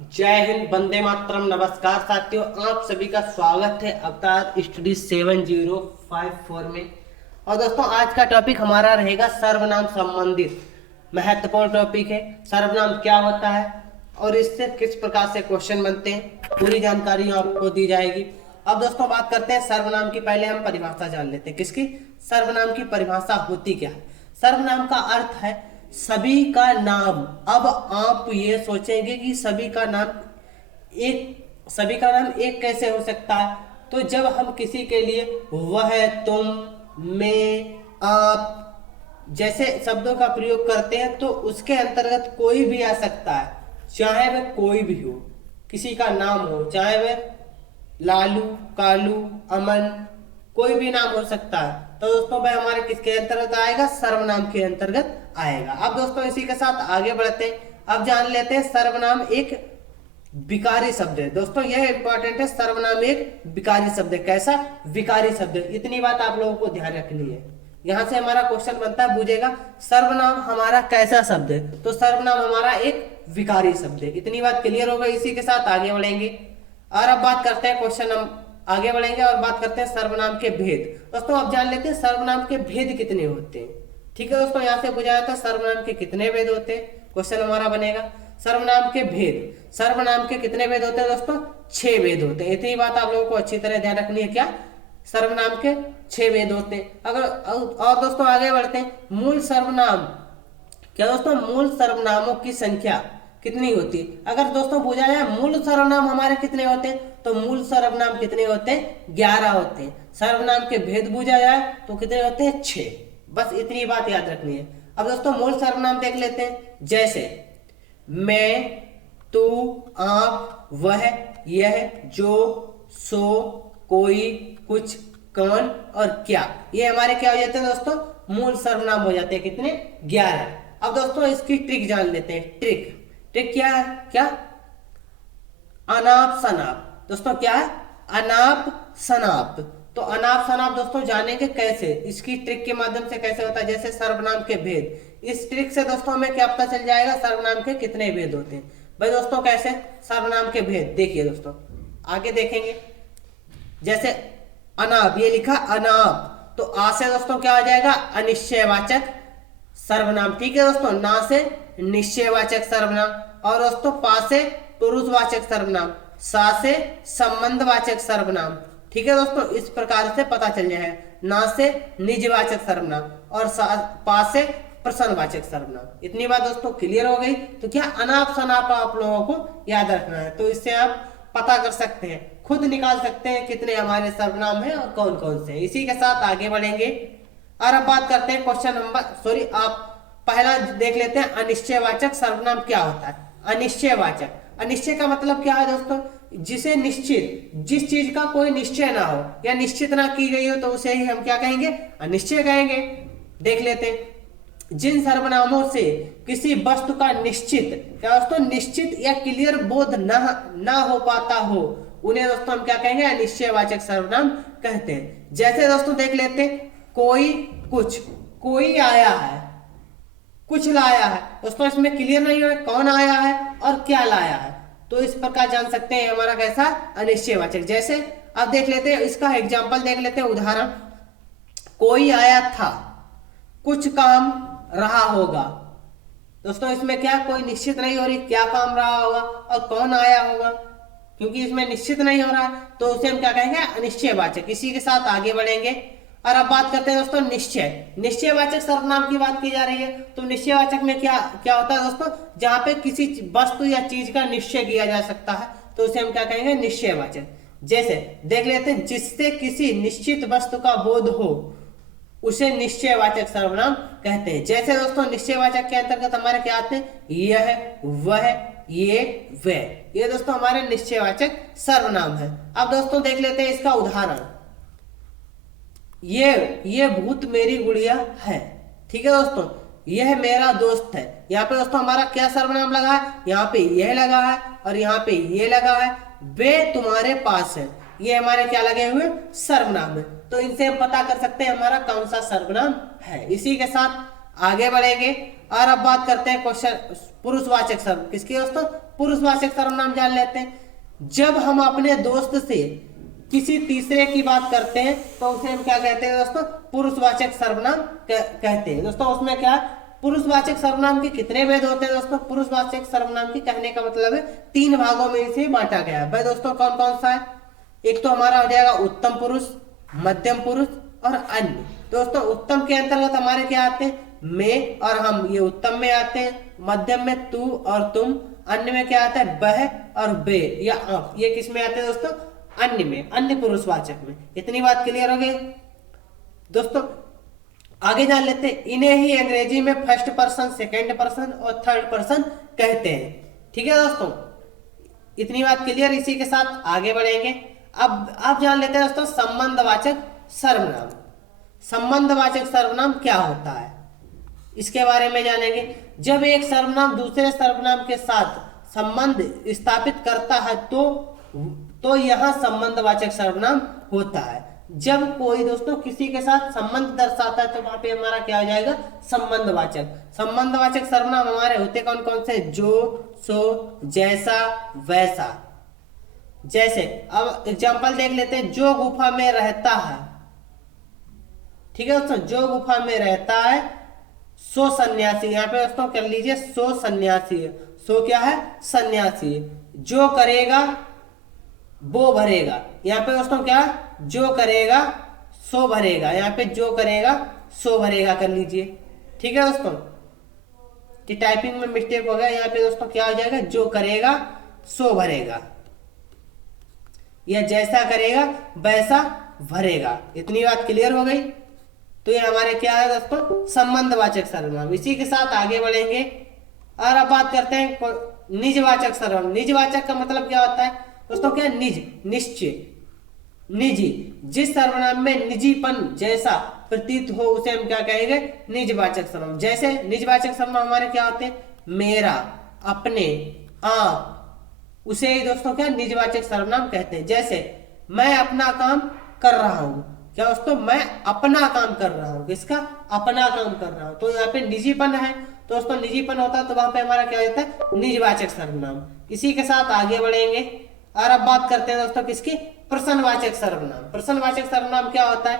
जय हिंद, वंदे मातरम। नमस्कार साथियों, आप सभी का स्वागत है अवतार स्टडी 7054 में। और दोस्तों, आज का टॉपिक हमारा रहेगा सर्वनाम संबंधित महत्वपूर्ण टॉपिक है। सर्वनाम क्या होता है और इससे किस प्रकार से क्वेश्चन बनते हैं, पूरी जानकारी आपको दी जाएगी। अब दोस्तों, बात करते हैं सर्वनाम की। पहले हम परिभाषा जान लेते हैं। किसकी? सर्वनाम की परिभाषा होती क्या है? सर्वनाम का अर्थ है सभी का नाम। अब आप ये सोचेंगे कि सभी का नाम एक कैसे हो सकता है? तो जब हम किसी के लिए वह, तुम, मैं, आप जैसे शब्दों का प्रयोग करते हैं तो उसके अंतर्गत कोई भी आ सकता है, चाहे वह कोई भी हो। किसी का नाम हो, चाहे वह लालू, कालू, अमन, कोई भी नाम हो सकता है। तो दोस्तों, वह हमारे किसके अंतर्गत आएगा? सर्वनाम के अंतर्गत आएगा। अब दोस्तों, इसी के साथ आगे बढ़ते हैं। अब जान लेते हैं सर्वनाम एक विकारी शब्द है। दोस्तों, यह इंपॉर्टेंट है, सर्वनाम एक विकारी शब्द है। कैसा विकारी शब्द है? इतनी बात आप लोगों को ध्यान रखनी है। यहां से हमारा क्वेश्चन बनता है, पूछेगा सर्वनाम हमारा कैसा शब्द है? तो सर्वनाम हमारा एक विकारी शब्द है। इतनी बात क्लियर हो गई। इसी के साथ आगे बढ़ेंगे और अब बात करते हैं क्वेश्चन हम आगे बढ़ेंगे और बात करते हैं सर्वनाम के भेद। दोस्तों, अब जान लेते हैं सर्वनाम के भेद कितने होते हैं। ठीक है दोस्तों, यहां से पूछा जाता है सर्वनाम के कितने भेद होते हैं। क्वेश्चन हमारा बनेगा सर्वनाम के भेद। सर्वनाम के कितने भेद होते हैं दोस्तों? 6 भेद होते हैं। इतनी बात आप लोगों को अच्छी तरह ध्यान रखनी है। क्या? सर्वनाम के 6 भेद होते हैं। अगर और दोस्तों आगे बढ़ते हैं, मूल सर्वनाम। क्या दोस्तों? मूल सर्वनामों की संख्या कितनी होती है? अगर दोस्तों पूछा जाए मूल सर्वनाम हमारे कितने होते हैं, तो मूल सर्वनाम कितने होते हैं? 11 होते हैं। सर्वनाम के भेद पूछा जाए तो कितने होते हैं? 6। बस इतनी बात याद रखनी है। अब दोस्तों, मूल सर्वनाम देख लेते हैं। जैसे मैं, तू, आप, वह, यह, जो, सो, कोई, कुछ, कौन और क्या, ये हमारे क्या हो जाते हैं दोस्तों? मूल सर्वनाम हो जाते हैं। कितने? 11। अब दोस्तों, इसकी ट्रिक जान लेते हैं। ट्रिक ट्रिक क्या है? क्या? अनाप शनाप। दोस्तों क्या है? अनाप शनाप। तो अनाप शनाप दोस्तों जानेंगे कैसे, इसकी ट्रिक के माध्यम से कैसे होता है। जैसे सर्वनाम के भेद, इस ट्रिक से दोस्तों हमें क्या पता चल जाएगा? सर्वनाम के कितने भेद होते हैं। भाई दोस्तों, कैसे सर्वनाम के भेद? देखिए दोस्तों, आगे देखेंगे। जैसे अनाप, ये लिखा अनाप, तो आ से दोस्तों क्या आ जाएगा? अनिश्चयवाचक सर्वनाम। ठीक है दोस्तों, ना से निश्चयवाचक सर्वनाम। और दोस्तों पा से पुरुषवाचक सर्वनाम, सा से संबंधवाचक सर्वनाम। ठीक है दोस्तों, इस प्रकार से पता चल जाए। ना से निजवाचक सर्वनाम और पा से प्रश्नवाचक सर्वनाम। इतनी बात दोस्तों क्लियर हो गई। तो क्या अनाप शनाप आप लोगों को याद रखना है, तो इससे आप पता कर सकते हैं, खुद निकाल सकते हैं कितने हमारे सर्वनाम हैं और कौन कौन से हैं। इसी के साथ आगे बढ़ेंगे और अब बात करते हैं क्वेश्चन नंबर आप पहला देख लेते हैं। अनिश्चयवाचक सर्वनाम क्या होता है? अनिश्चयवाचक, अनिश्चय का मतलब क्या है दोस्तों? जिसे निश्चित, जिस चीज का कोई निश्चय ना हो या निश्चित ना की गई हो तो उसे ही हम क्या कहेंगे? अनिश्चय कहेंगे। देख लेते हैं। जिन सर्वनामों से किसी वस्तु का निश्चित, क्या दोस्तों? निश्चित या क्लियर बोध ना हो पाता हो, उन्हें दोस्तों हम क्या कहेंगे? अनिश्चयवाचक सर्वनाम कहते हैं। जैसे दोस्तों देख लेते हैं, कोई, कुछ। कोई आया है, कुछ लाया है। दोस्तों इसमें क्लियर नहीं है कौन आया है और क्या लाया है, तो इस प्रकार जान सकते हैं हमारा कैसा? अनिश्चयवाचक। जैसे अब देख लेते हैं, इसका एग्जाम्पल देख लेते हैं, उदाहरण। कोई आया था, कुछ काम रहा होगा। दोस्तों इसमें क्या कोई निश्चित नहीं हो रही, क्या काम रहा होगा और कौन आया होगा, क्योंकि इसमें निश्चित नहीं हो रहा है तो उसे हम क्या कहेंगे? अनिश्चयवाचक। इसी के साथ आगे बढ़ेंगे और अब बात करते हैं दोस्तों निश्चय। निश्चयवाचक सर्वनाम की बात की जा रही है, तो निश्चयवाचक में क्या क्या होता है दोस्तों? जहां पे किसी वस्तु या चीज का निश्चय किया जा सकता है तो उसे हम क्या कहेंगे? निश्चयवाचक। जैसे देख लेते हैं, जिससे किसी निश्चित वस्तु का बोध हो उसे निश्चयवाचक सर्वनाम कहते हैं। जैसे दोस्तों निश्चयवाचक के अंतर्गत हमारे क्या आते हैं? यह, वह, ये, वह, ये दोस्तों हमारे निश्चयवाचक सर्वनाम है। अब दोस्तों देख लेते हैं इसका उदाहरण। ये भूत मेरी गुड़िया है। ठीक है दोस्तों, यह मेरा दोस्त है। यहाँ पे दोस्तों हमारा क्या सर्वनाम लगा है? यहाँ पे यह लगा है और यहाँ पे ये लगा है। वे तुम्हारे पास है, ये हमारे क्या लगे हुए? सर्वनाम है। तो इनसे हम पता कर सकते हैं हमारा कौन सा सर्वनाम है। इसी के साथ आगे बढ़ेंगे और अब बात करते हैं क्वेश्चन पुरुषवाचक सर्व किसकी दोस्तों, पुरुषवाचक सर्वनाम जान लेते हैं। जब हम अपने दोस्त से किसी तीसरे की बात करते हैं तो उसे हम क्या कहते हैं दोस्तों, पुरुषवाचक सर्वनाम कहते हैं। दोस्तों उसमें क्या, पुरुषवाचक सर्वनाम के कितने भेद होते हैं दोस्तों, पुरुषवाचक सर्वनाम के कहने का मतलब है 3 भागों में इसे बांटा गया है। भाई दोस्तों कौन कौन सा है, एक तो हमारा हो जाएगा उत्तम पुरुष, मध्यम पुरुष और अन्य। दोस्तों उत्तम के अंतर्गत हमारे क्या आते हैं, मैं और हम, ये उत्तम में आते हैं। मध्यम में तू और तुम, अन्य में क्या आता है, वह और वे या आप, ये किस में आते हैं दोस्तों, अन्य में, अन्य पुरुषवाचक में। इतनी बात क्लियर हो गई दोस्तों। आगे जान लेते हैं, इन्हें ही अंग्रेजी में फर्स्ट पर्सन, सेकंड पर्सन और थर्ड पर्सन कहते हैं। ठीक है दोस्तों, इतनी बात क्लियर। इसी के साथ आगे बढ़ेंगे। अब आप जान लेते हैं दोस्तों संबंधवाचक सर्वनाम। संबंधवाचक सर्वनाम क्या होता है इसके बारे में जानेंगे। जब एक सर्वनाम दूसरे सर्वनाम के साथ संबंध स्थापित करता है तो यह संबंधवाचक सर्वनाम होता है। जब कोई दोस्तों किसी के साथ संबंध दर्शाता है तो वहां पे हमारा क्या हो जाएगा, संबंधवाचक। संबंधवाचक सर्वनाम हमारे होते कौन कौन से, जो, सो, जैसा, वैसा। जैसे अब एग्जांपल देख लेते हैं, जो गुफा में रहता है। ठीक है दोस्तों, जो गुफा में रहता है सो सन्यासी। यहाँ पे दोस्तों कर लीजिए सो सन्यासी है। सो क्या है, सन्यासी। जो करेगा वो भरेगा। यहाँ पे दोस्तों क्या, जो करेगा सो भरेगा। यहाँ पे जो करेगा सो भरेगा कर लीजिए। ठीक है दोस्तों, कि टाइपिंग में मिस्टेक हो गया। यहाँ पे दोस्तों क्या हो जाएगा, जो करेगा सो भरेगा, या जैसा करेगा वैसा भरेगा। इतनी बात क्लियर हो गई। तो ये हमारे क्या है दोस्तों, संबंधवाचक सर्वनाम। इसी के साथ आगे बढ़ेंगे और अब बात करते हैं निजवाचक सर्वनाम। निजवाचक का मतलब क्या होता है दोस्तों, क्या, निज, निश्चय, निजी। जिस सर्वनाम में निजीपन जैसा प्रतीत हो उसे हम क्या कहेंगे, निजवाचक सर्वनाम। जैसे निजवाचक सर्वनाम हमारे क्या होते हैं, मेरा, अपने, आप, उसे ही दोस्तों क्या, निजवाचक सर्वनाम कहते हैं। जैसे मैं अपना काम कर रहा हूं, क्या दोस्तों, मैं अपना काम कर रहा हूं। किसका, अपना काम कर रहा हूं। तो यहाँ पे निजीपन है दोस्तों, निजीपन होता है तो वहां पे हमारा क्या होता है, निजवाचक सर्वनाम। इसी के साथ आगे बढ़ेंगे और अब बात करते हैं दोस्तों किसकी, प्रश्नवाचक सर्वनाम। प्रश्नवाचक सर्वनाम क्या होता है,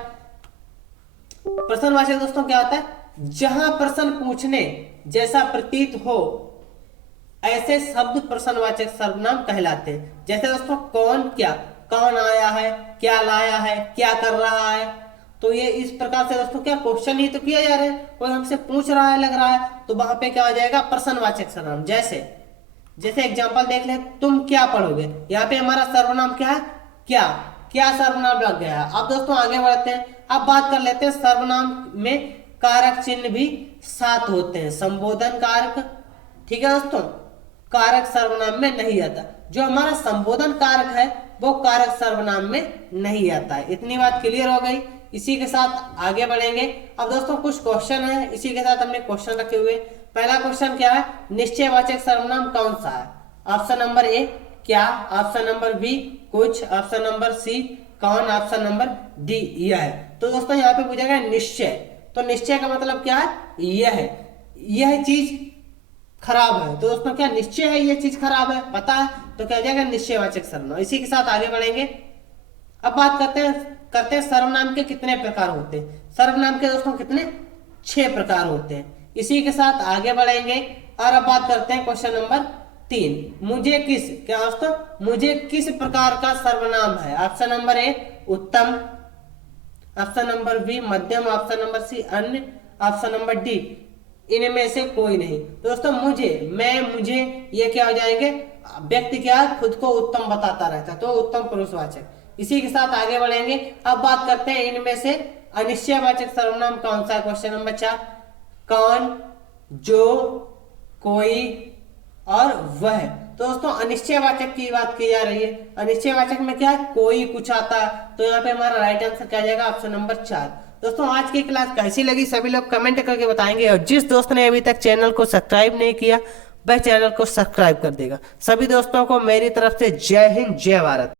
प्रश्नवाचक दोस्तों क्या होता है, जहां प्रश्न पूछने जैसा प्रतीत हो ऐसे शब्द प्रश्नवाचक सर्वनाम कहलाते हैं। जैसे दोस्तों कौन, क्या, कौन आया है, क्या लाया है, क्या कर रहा है। तो ये इस प्रकार से दोस्तों क्या, क्वेश्चन ही तो किया जा रहा है, कोई हमसे पूछ रहा है, लग रहा है, तो वहां पे क्या हो जाएगा, प्रश्नवाचक सर्वनाम। जैसे एग्जांपल देख ले, तुम क्या पढ़ोगे। यहाँ पे हमारा सर्वनाम क्या है, क्या सर्वनाम लग गया है। अब दोस्तों आगे बढ़ते हैं। अब बात कर लेते हैं सर्वनाम में कारक चिन्ह भी साथ होते हैं। संबोधन कारक, ठीक है दोस्तों, कारक सर्वनाम में नहीं आता। जो हमारा संबोधन कारक है वो कारक सर्वनाम में नहीं आता है। इतनी बात क्लियर हो गई। इसी के साथ आगे बढ़ेंगे। अब दोस्तों कुछ क्वेश्चन है, इसी के साथ हमने क्वेश्चन रखे हुए। पहला क्वेश्चन क्या है, निश्चयवाचक सर्वनाम कौन सा है। ऑप्शन नंबर ए क्या, ऑप्शन नंबर बी कुछ, ऑप्शन नंबर सी कौन, ऑप्शन नंबर डी यह है। तो दोस्तों यहाँ पे पूछा निश्चय, तो निश्चय का मतलब क्या है, यह चीज खराब है। तो दोस्तों क्या निश्चय है, यह चीज खराब है, पता है, तो क्या जाएगा निश्चयवाचक सर्वनाम। इसी के साथ आगे बढ़ेंगे। अब बात करते हैं सर्वनाम के कितने प्रकार होते हैं। सर्वनाम के दोस्तों कितने, 6 प्रकार होते हैं। इसी के साथ आगे बढ़ेंगे और अब बात करते हैं क्वेश्चन नंबर 3, मुझे किस, क्या दोस्तों, मुझे किस प्रकार का सर्वनाम है। ऑप्शन नंबर ए उत्तम, ऑप्शन नंबर बी मध्यम, ऑप्शन नंबर सी अन्य, ऑप्शन नंबर डी इनमें से कोई नहीं। दोस्तों मुझे, मैं, मुझे, ये क्या हो जाएंगे, व्यक्ति क्या खुद को उत्तम बताता रहता है, तो उत्तम पुरुषवाचक। इसी के साथ आगे बढ़ेंगे। अब बात करते हैं इनमें से अनिश्चयवाचक सर्वनाम कौन सा है। क्वेश्चन नंबर 4, कौन, जो, कोई और वह। तो दोस्तों अनिश्चयवाचक की बात की जा रही है। अनिश्चयवाचक में क्या है, कोई, कुछ आता है, तो यहाँ पे हमारा राइट आंसर क्या जाएगा, ऑप्शन नंबर 4। दोस्तों आज की क्लास कैसी लगी सभी लोग कमेंट करके बताएंगे, और जिस दोस्त ने अभी तक चैनल को सब्सक्राइब नहीं किया वह चैनल को सब्सक्राइब कर देगा। सभी दोस्तों को मेरी तरफ से जय हिंद, जय भारत।